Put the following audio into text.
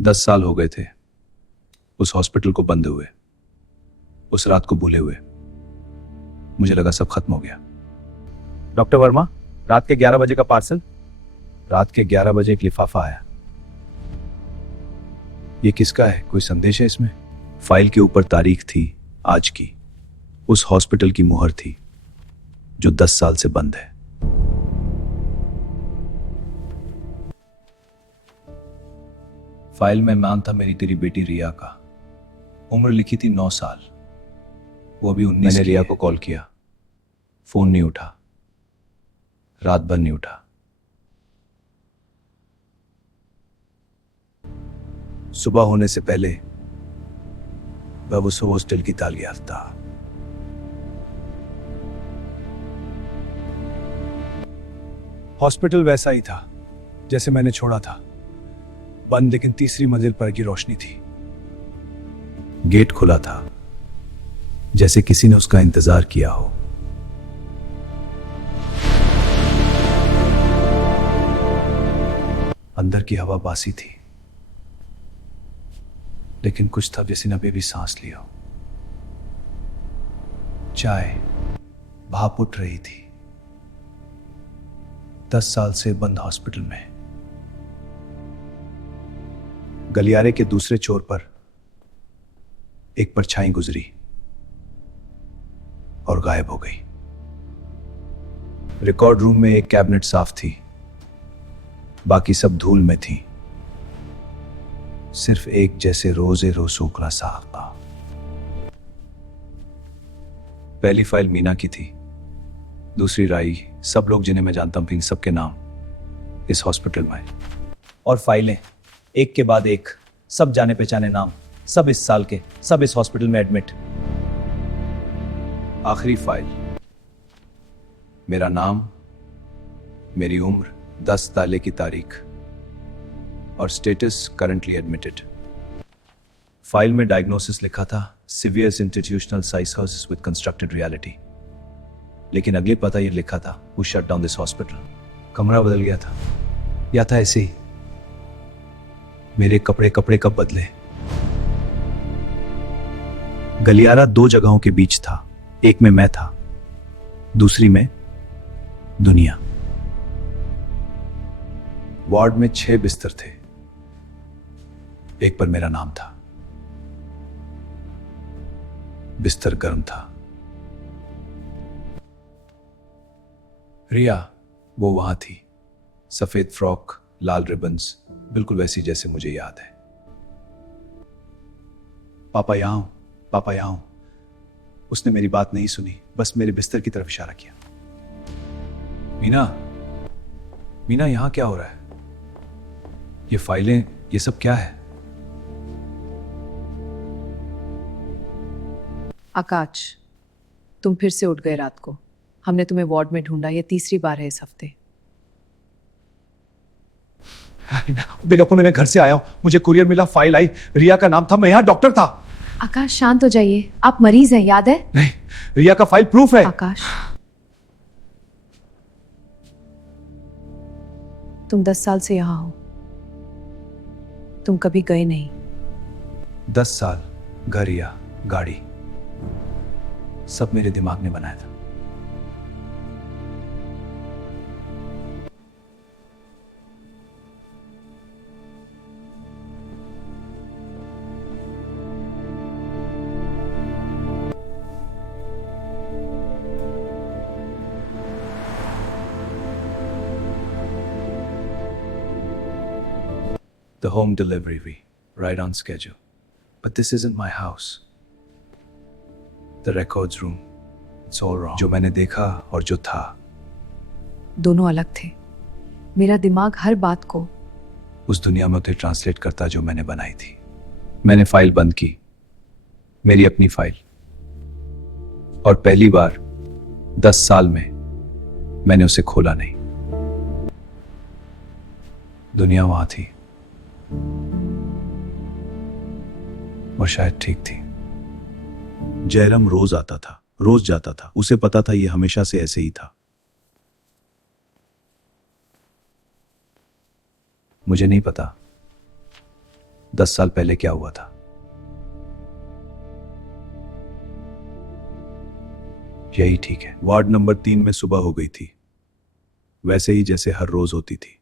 10 साल हो गए थे उस हॉस्पिटल को बंद हुए, उस रात को भूले हुए। मुझे लगा सब खत्म हो गया। डॉक्टर वर्मा, रात के 11 बजे का पार्सल। रात के 11 बजे एक लिफाफा आया। ये किसका है? कोई संदेश है इसमें? फाइल के ऊपर तारीख थी आज की। उस हॉस्पिटल की मुहर थी जो 10 साल से बंद है। फाइल में नाम था मेरी तेरी बेटी रिया का। उम्र लिखी थी 9 साल। वो अभी 19। मैंने रिया को कॉल किया, फोन नहीं उठा, रात भर नहीं उठा। सुबह होने से पहले वह उस हॉस्टल की तालियां था। हॉस्पिटल वैसा ही था जैसे मैंने छोड़ा था, बंद, लेकिन तीसरी मंजिल पर की रोशनी थी। गेट खुला था जैसे किसी ने उसका इंतजार किया हो। अंदर की हवा बासी थी, लेकिन कुछ था जैसे न बेबी सांस लिया हो। चाय भाप उठ रही थी। 10 साल से बंद हॉस्पिटल में गलियारे के दूसरे छोर पर एक परछाई गुजरी और गायब हो गई। रिकॉर्ड रूम में एक कैबिनेट साफ थी, बाकी सब धूल में थी। सिर्फ एक जैसे रोजे रोज सूखना साफ था। पहली फाइल मीना की थी, दूसरी राई, सब लोग जिन्हें मैं जानता हूं, इन सबके नाम इस हॉस्पिटल में। और फाइलें एक के बाद एक, सब जाने पहचाने नाम, सब इस साल के, सब इस हॉस्पिटल में एडमिट। आखिरी फाइल, मेरा नाम, मेरी उम्र, 10 ताले की तारीख और स्टेटस करंटली एडमिटेड। फाइल में डायग्नोसिस लिखा था सीवियर इंस्टीट्यूशनल साइकोसिस विद कंस्ट्रक्टेड रियलिटी, लेकिन अगले पता ये लिखा था who shut down this hospital. कमरा बदल गया था, या था ऐसे ही। मेरे कपड़े कब बदले। गलियारा 2 जगहों के बीच था, एक में मैं था, दूसरी में दुनिया। वार्ड में 6 बिस्तर थे, एक पर मेरा नाम था। बिस्तर गर्म था। रिया वो वहां थी, सफेद फ्रॉक, लाल रिबन्स, बिल्कुल वैसी जैसे मुझे याद है। पापा यहां, पापा यहां। उसने मेरी बात नहीं सुनी, बस मेरे बिस्तर की तरफ इशारा किया। मीना, मीना यहां क्या हो रहा है? ये फाइलें, ये सब क्या है? आकाश, तुम फिर से उठ गए रात को। हमने तुम्हें वार्ड में ढूंढा, ये तीसरी बार है इस हफ्ते। बेगमपुर में मैं घर से आया हूं, मुझे कुरियर मिला, फाइल आई, रिया का नाम था, मैं यहाँ डॉक्टर था। आकाश शांत हो जाइए, आप मरीज हैं, याद है? नहीं, रिया का फाइल प्रूफ है। आकाश, तुम 10 साल से यहां हो, तुम कभी गए नहीं। 10 साल, घर या गाड़ी, सब मेरे दिमाग ने बनाया था। The home delivery, right on schedule. But this isn't my house. The records room, it's all wrong. जो मैंने देखा और जो था, दोनों अलग थे। मेरा दिमाग हर बात को उस दुनिया में उसे ट्रांसलेट करता जो मैंने बनाई थी। मैंने फाइल बंद की, मेरी अपनी फाइल, और पहली बार 10 साल में मैंने उसे खोला नहीं। दुनिया वहां थी और शायद ठीक थी। जयराम रोज आता था, रोज जाता था, उसे पता था ये हमेशा से ऐसे ही था। मुझे नहीं पता, 10 साल पहले क्या हुआ था? यही ठीक है। वार्ड नंबर 3 में सुबह हो गई थी, वैसे ही जैसे हर रोज होती थी।